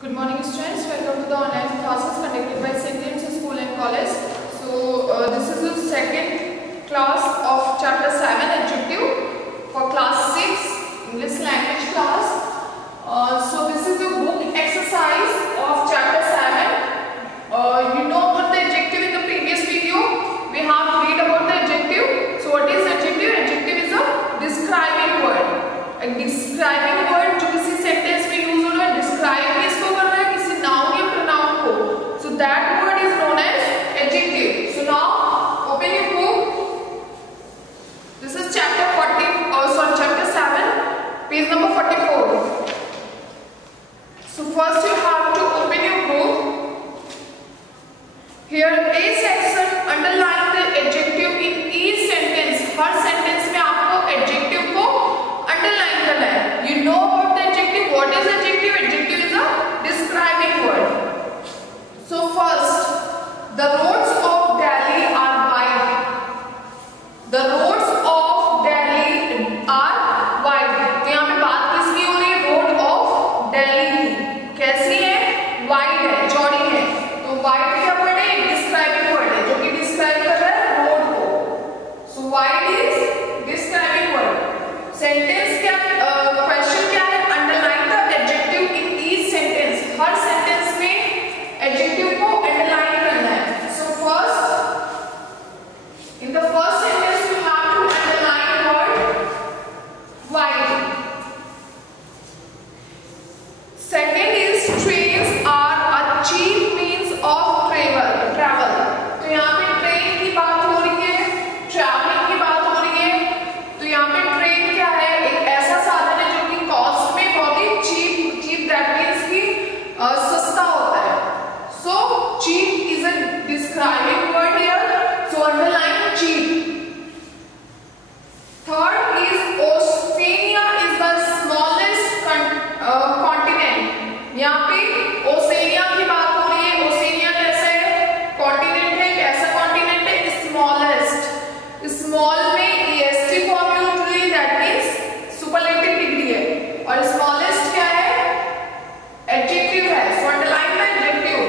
Good morning students, welcome to the online classes conducted by St. James School and College. So this is the second class of chapter 7 adjective for class 6 English language class. So this is the book exercise of chapter 7. You know about the adjective in the previous video. We have read about the adjective. So what is adjective? Adjective is a describing word. A describing word जो किसी sentence में use हो रहा है, describe किसको कर रहा है, किसी noun या pronoun को. So that word is known as adjective. So now open your book. This is chapter 7, page number 44. So first you have to open your book. Here A section underline the adjective in each sentence. Her sentence में आपको adjective को underline करना है. You know about the adjective. What is adjective? Adjective is a describing word. So first, the roads of Delhi are wide. The roads of Delhi are wide. तो यहाँ पे बात किसकी हो रही है? Road of Delhi की. कैसी है? Wide है, चौड़ी है. तो wide क्या word है? Describing word है, जो कि describe कर रहा है road को. So wide is describing word. Sentence क्या? Question क्या है? Underline the adjective in each sentence. Her sentence में adjective को underline करना है. So first, in the first sentence you have to underline word wide. Second is trains are a cheap means of travel. तो यहाँ पे train की बात हो रही है, traveling की बात हो रही है. तो यहाँ पे train क्या है? एक ऐसा साधन है जो कि cost में बहुत ही cheap that means कि सस्ता होता है. So cheap is a describing word here. So underline cheap. Third is Oceania is the smallest continent. यहाँ पे Oceania की बात हो रही है. Oceania कैसा है? Continent है. कैसा continent है? Smallest. Small में est form यूज हुई, that means superlative degree है. और smallest क्या है? Adjective है. So underline the adjective.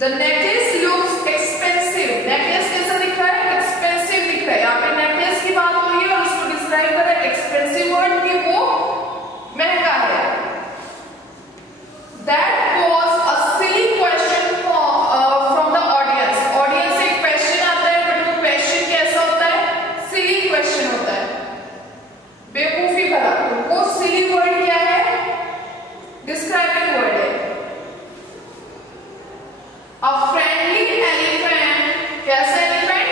The necklace looks expensive. necklace कैसा दिख रहा है? expensive दिख रहा है। यहाँ पे necklace की बात हो रही है और उसको डिस्क्राइब कर रहा है expensive word कि वो महंगा है। That was a silly question from the audience. Audience से एक question आता है, but वो question कैसा होता है? Silly question होता है, बेवकूफी भरा। वो silly word क्या है? Describing word है। A friendly elephant, कैसा elephant?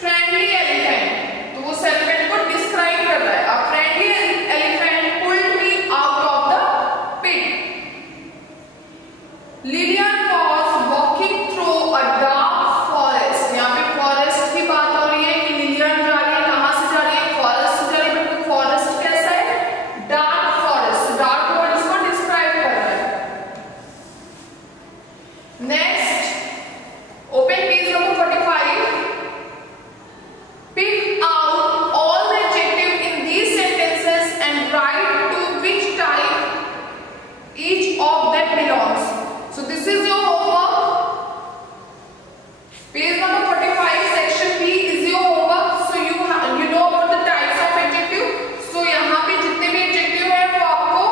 Friendly elephant। तो वो elephant को describe कर रहा है। A friendly elephant pulled me out of the pit. Lillian was walking through a dark forest. यहाँ पे forest की बात हो रही है कि Lillian जा रही है, कहाँ से जा रही है? Forest से जा रही है, but forest कैसा है? Dark forest। Dark word इसको describe कर रहा है। Next, open page number 45. Pick out all the adjectives in these sentences and write to which type each of them belongs. So this is your homework. Page number 45, section B is your homework. So you know about the types of adjective. So यहाँ पे जितने भी adjective है वो आपको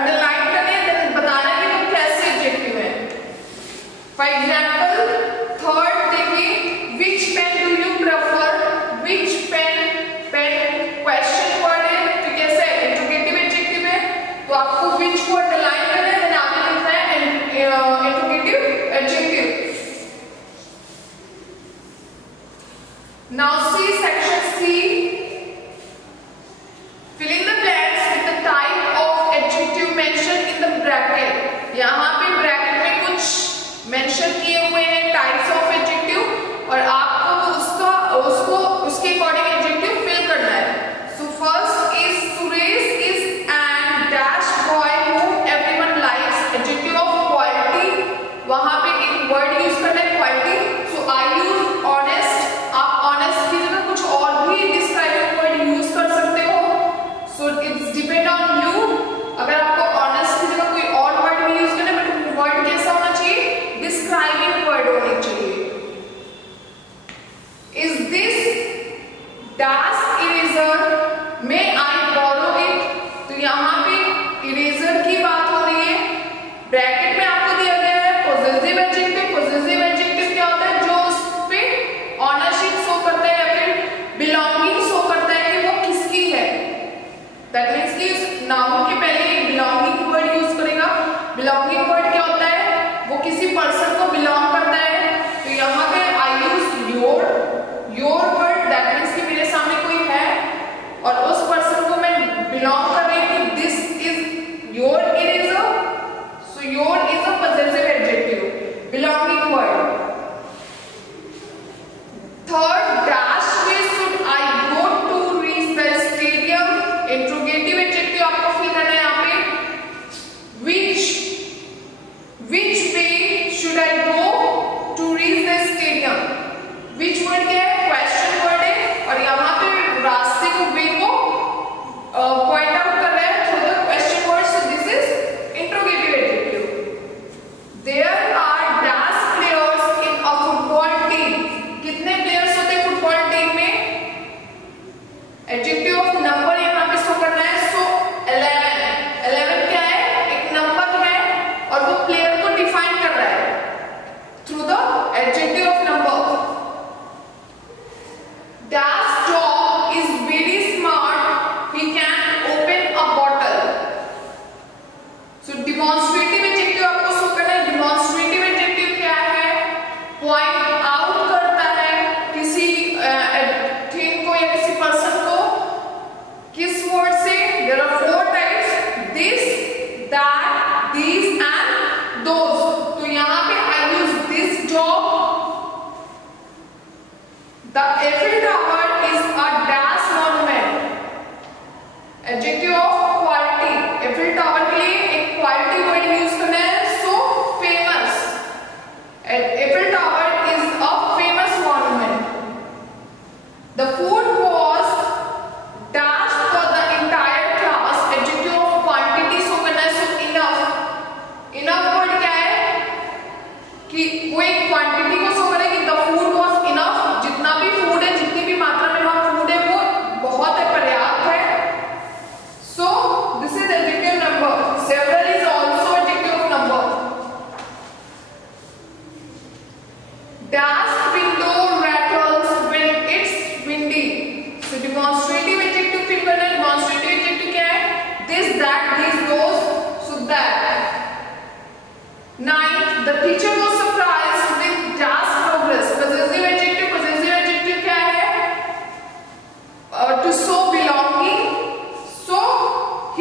underline करने हैं, बताना कि वो कैसे adjective है। For example, third देखिए, which pen do you prefer? Which pen question word है, तो कैसा है? Interrogative adjective है, तो आपको which को underline करना है, then आगे लिखना है interrogative adjective. Now see section C. Fill in the blanks with the type of adjective mentioned in the bracket. यहाँ पे bracket में कुछ मेंशन किए हुए हैं टाइप्स ऑफ एडजेक्टिव और आपको उसके अकॉर्डिंग एडजेक्टिव फिल करना है। So first is Suresh is an dash boy whom everyone likes. Adjective of quality, वहां पे एक वर्ड यूज करना है क्वालिटी। सो आई यूज ऑनेस्ट। आप ऑनेस्ट की जगह कुछ और भी डिस्क्राइबिंग वर्ड यूज कर सकते हो। So it's depend on you. अगर आपको ऑनेस्ट की जगह कोई और वर्ड भी यूज करना है, बट वर्ड कैसा होना चाहिए? डिस्क्राइबिंग वर्ड होने चाहिए। Is this dash eraser? May I borrow it? तो यहाँ पे eraser की बात हो रही है। ब्रैकेट में आपको दिया गया है possessive adjective। possessive adjective क्या होता है? जो उस पे ownership शो करता है या फिर belonging शो करता है कि वो किसकी है। That means कि उस noun के पहले एक belonging word यूज करेगा। belonging word क्या होता है? वो किसी पर्सन को बिलोंग करता है। तो यहाँ पे I use your word, that means कि मेरे सामने कोई है और उस पर्सन को मैं बिलोंग कर रही हूँ कि this is your eraser. So your is a possessive adjective, belonging word. Third, dash way should I go to reach the stadium. Interrogative adjective आपको फिल करना है यहाँ पे। Which way should I go to reach the stadium? Which word क्या है? Question word है और यहाँ पे रास्ते को way को point out कर रहा है through the question word. So this is interrogative adjective. There are dash players in a football team. कितने players होते हैं football team में? Adjective of number यहाँ पे शो करना है। So 11.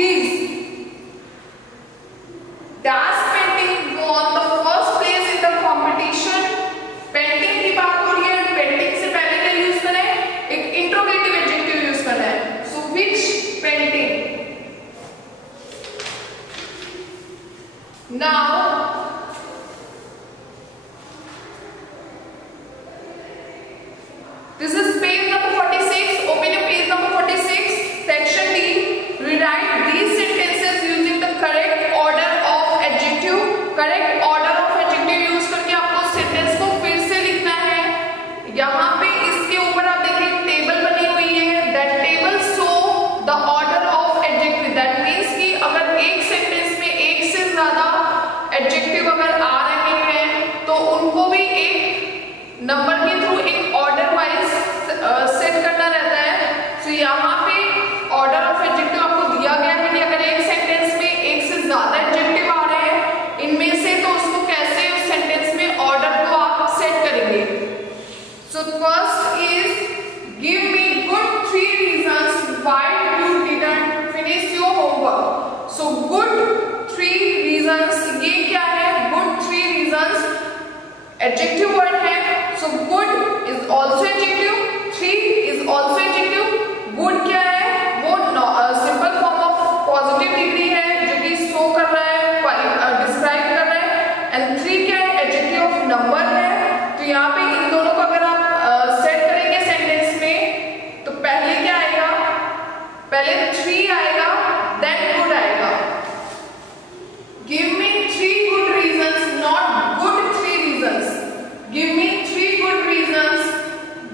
his dash painting won the first place in the competition. Painting की बात हो रही है, पेंटिंग से पहले क्या यूज करें, एक इंट्रोगेटिव एडजेक्टिव यूज करना है. सो which painting. Now this is page number 46. Open your page number 46, section D. Rewrite these sentences using the correct order of adjective. Correct order of adjective use करके आपको sentence को फिर से लिखना है. यहाँ पे इसके ऊपर आप देखिए टेबल बनी हुई है. That table show the order of adjective. That means कि अगर एक सेंटेंस में एक से ज्यादा एडजेक्टिव अगर आ रहे हैं तो उनको भी एक नंबर के थ्रू एक ऑर्डर वाइज सेट करना रहता है. तो यहाँ पे ऑर्डर ऑफ एडजेक्टिव आपको दिया गया है कि अगर एक सेंटेंस में एक से ज्यादा एडजेक्टिव आ रहे हैं इनमें से, तो उसको कैसे उस सेंटेंस में ऑर्डर को आप सेट करेंगे. So first is give me good 3 reasons why you didn't finish your homework. So good 3 reasons, ये क्या है, गुड 3 reasons एडजेक्टिव वर्ड है. So good is also adjective, 3 is also adjective. Good क्या है, वो simple form of positive degree है जो कि शो कर रहा है, डिस्क्राइब कर रहा है. एंड 3 क्या है, एडजेक्टिव ऑफ नंबर है. तो यहाँ पे इन दोनों को अगर आप सेट करेंगे सेंटेंस में तो पहले क्या आएगा, पहले 3 आएगा देन गुड आएगा. Give me 3 good reasons, not good 3 reasons. Give me 3 good reasons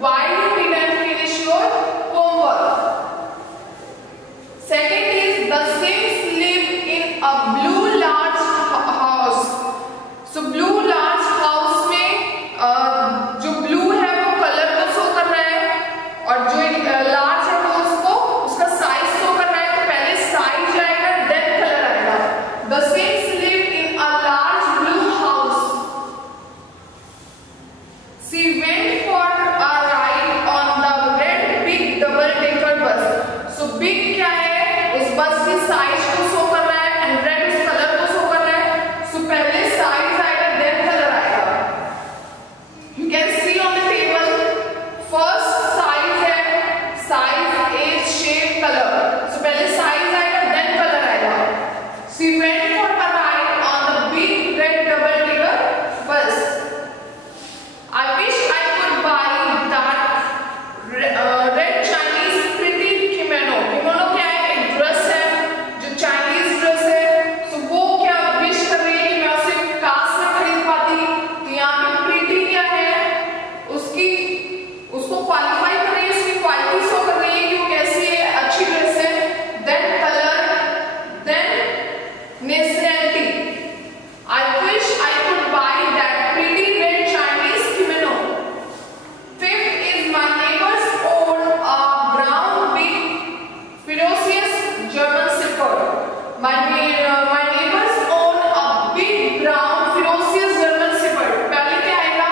why you didn't finish your homework. Second is the Sims live in a blue large house. So blue large house में जो blue है वो colour को show कर रहा है और जो large है वो उसको उसका साइज शो कर रहा है. तो पहले साइज आएगा देन कलर आएगा. The Sims live in a large blue house. She went for a ride on the red big double-decker bus. So big क्या है, उस बस की साइज को शो कर रहा है एंड रेड उस कलर को शो कर रहा है. सो पहले साइज आएगा देन कलर आएगा. You can see on the table first size है, साइज एज शेप कलर. सो पहले साइज आएगा देन कलर आएगा. She went for a ride on the big red double-decker bus. I wish I could buy that red Chinese pretty kimono. Kimono क्या है, एक dress है जो Chinese dress है. सो वो क्या विश कर रही है कि मैं उसे काश में खरीद पाती. तो यहाँ पे प्रीटी क्या है, उसको क्वालिफाई कर रही है, उसकी क्वालिटी शो कर रही है कि वो कैसी है, अच्छी ड्रेस है. Then colour, then nationality. I wish I could buy that pretty red Chinese kimono. Fifth is my neighbors own a brown big ferocious German shepherd. My neighbors own a big brown ferocious German shepherd. पहले क्या आएगा,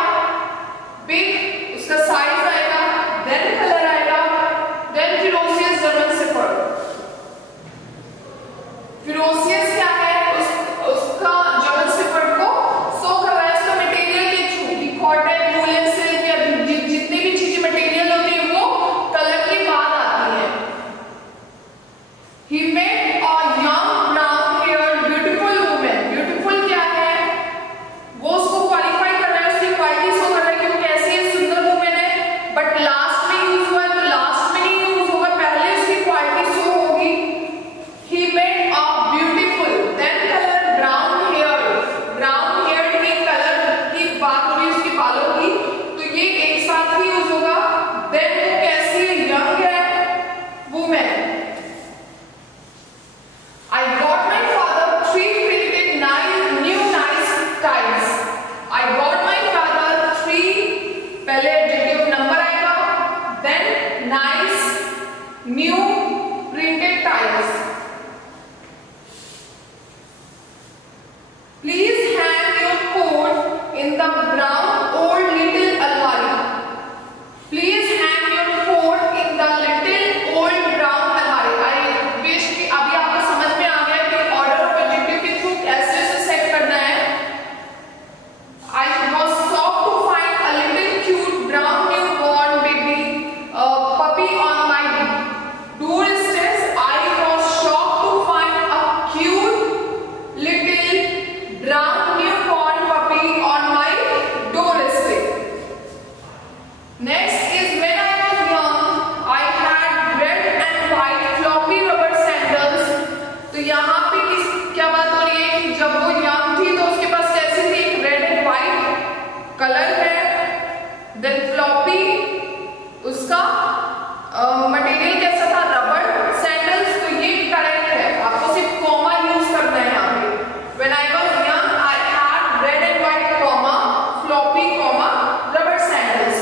big उसका size आएगा then colour आएगा then ferocious German shepherd. Ferocious क्या है, उसका German shepherd को शो कर रहा है उसका मटेरियल के थ्रू कि कॉटन, वूलन, सिल्क या जितनी भी चीजें मटेरियल होती है वो कलर के बाद आती है. He met a young brown haired beautiful woman. Beautiful क्या है, वो उसको क्वालिफाई कर रहा है, उसकी क्वालिटी शो कर रहा है कि वो कैसी है, सुंदर वुमेन है. बट लास्ट में यूज हुआ है तो लास्ट में नहीं यूज होगा, पहले उसकी क्वालिटी शो होगी. He met a beautiful यहाँ पे क्या बात हो रही है कि जब वो यंग थी तो उसके पास कैसी थी, एक रेड एंड व्हाइट कलर है, देन फ्लॉपी उसका मटेरियल कैसा था, रबर सैंडल्स। तो ये करेक्ट है, आपको सिर्फ कॉमा यूज करना है यहाँ पे। When I was young I had read and white comma floppy comma rubber sandals.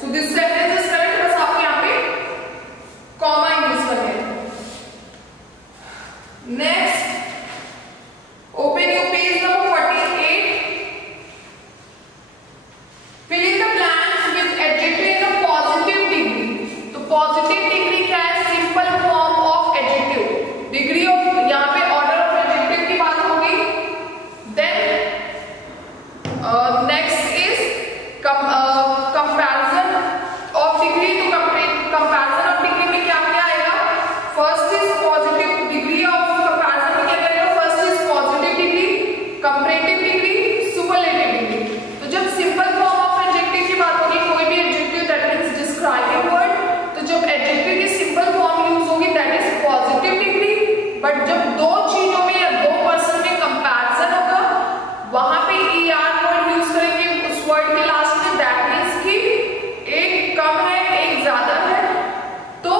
So this sentence is correct, बस आपको यहाँ पे कॉमा यूज करना है। Next, open your page number 48. Fill in the blanks with adjective in the positive degree. तो positive degree क्या है, simple form of adjective. Degree of, यहाँ पे order of adjective की बात होगी. Then next is comparison of degree. तो comparison of degree में क्या क्या आएगा, first is positive degree of comparison में क्या करेगा, first is positive degree, comparative degree, superlative degree. तो जब simple form of adjective की बात होगी, कोई भी adjective that means describing word, तो जब adjective की simple form यूज होगी that is positive degree. But जब दो चीजों में या दो पर्सन में कंपैरिजन होगा, वहां पे er वर्ड यूज करेंगे उस वर्ड के लास्ट में, that means कि एक कम है एक ज्यादा है, तो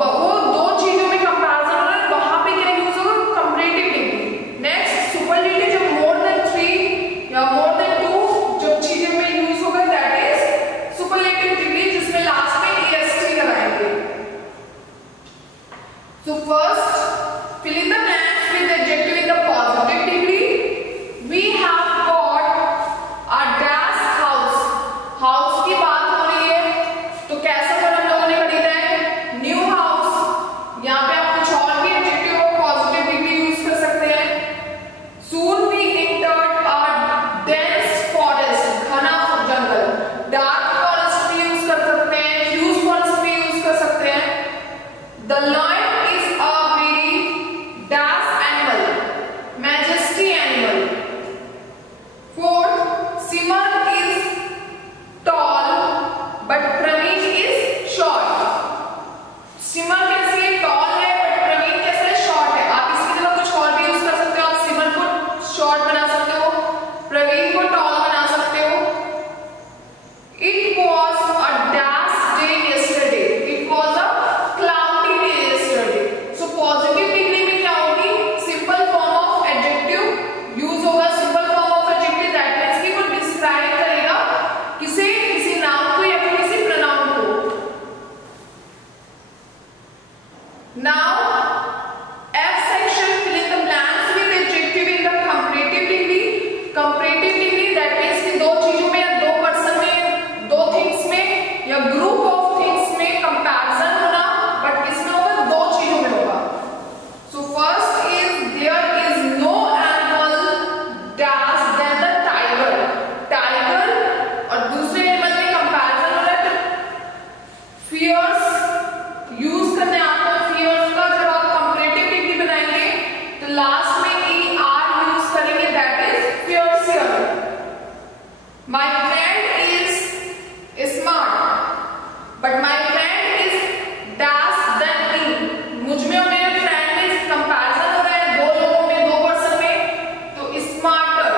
वो दो चीजों में कंपैरिजन हो रहा है, वहां पे क्या यूज होगा, कंपैरेटिव डिग्री। नेक्स्ट, सुपरलेटिव, जब मोर देन 3 या मोर देन 2 जब चीजों में यूज होगा दैट इज सुपरलेटिव डिग्री, जिसमें लास्ट में est लगाएंगे। So first, fill in the blanks with adjective in the positive degree. We have got a dash house. House की बात हो रही है, तो कैसा घर हम लोगों ने खरीदा है, न्यू हाउस। यहाँ पे आप कुछ और भी एडजेक्टिव और पॉजिटिव डिग्री यूज कर सकते हैं। Soon we entered a dense forest, घना जंगल। डार्क फॉरेस्ट भी यूज कर सकते हैं, ह्यूज फॉरेस्ट भी यूज कर सकते हैं। The lion is a very dash animal, majesty animal. Fourth, Simon is tall but Praveen is short. सिमर कैसी है, टॉल है, बट प्रवीण कैसा है, शॉर्ट है। आप इसकी जगह कुछ और भी यूज कर सकते हो, आप सिमर को शॉर्ट बना सकते हो, प्रवीण को टॉल बना सकते हो। It was a dash day yesterday. It was a cloudy day yesterday. So positive degree में क्या होगी, simple form of adjective use होगा। simple form of adjective that means कि वो डिस्क्राइब करेगा किसी नाम को या फिर किसी pronoun को। Now, F section, fill in the blanks with adjective in the comparative degree. Comparative degree that means कि दो चीजों में या दो पर्सन में, दो थिंग्स में या ग्रुप ऑफ थिंग्स में कंपैरिजन होना, बट किसमें होगा, दो चीजों में होगा। So first is there is no animal dash than the tiger. Tiger और दूसरे एनिमल में कंपैरिजन हो रहा है, तो fierce यूज करना है आपको। fierce का जब आप कंपैरेटिव डिग्री बनाएंगे तो लास्ट में er यूज करेंगे, that is fiercer. My friend is smart, but my friend is dash than me. मुझ में और मेरे फ्रेंड में कंपैरिजन हो रहा है, दो लोगों में, दो पर्सन में, तो स्मार्टर,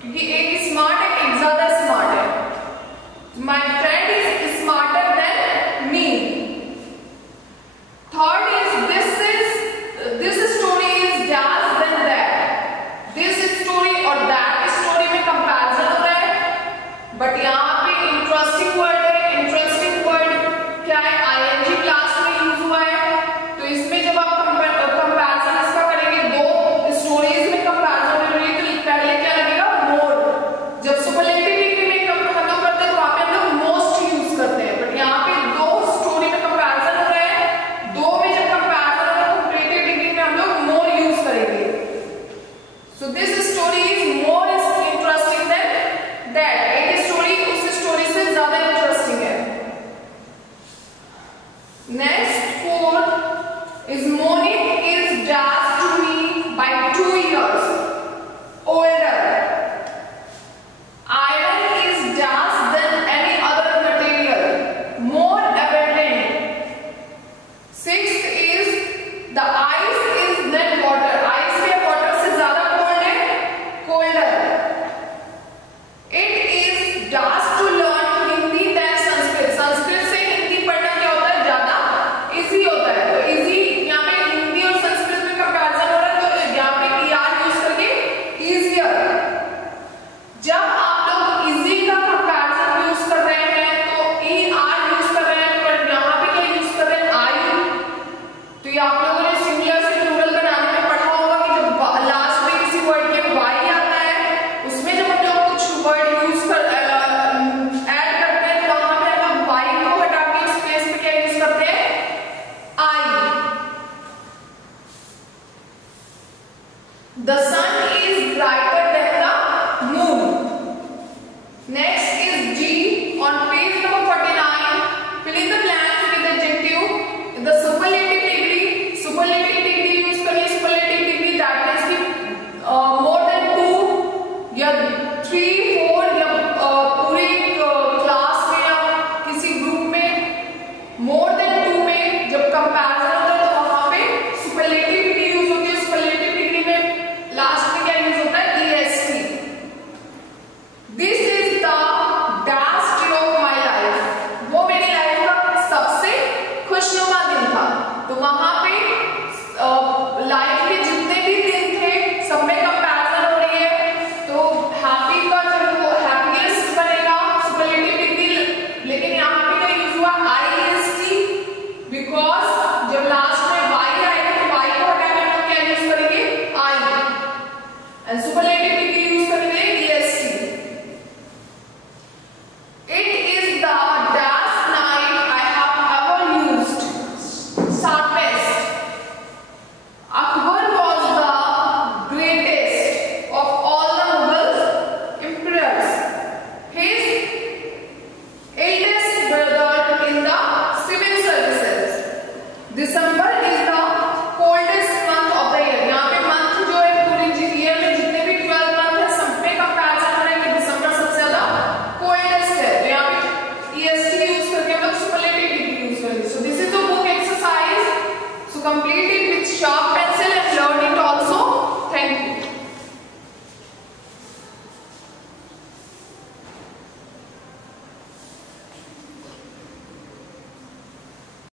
क्योंकि एक स्मार्ट है एक ज्यादा स्मार्ट है। My friend is smarter than me. Third is this story is dash than that. This story और that story में कंपैरिजन हो रहा है, बट यहाँ पे इंटरेस्टिंग वर्ड है, interesting word The sun is brighter than the moon. Next,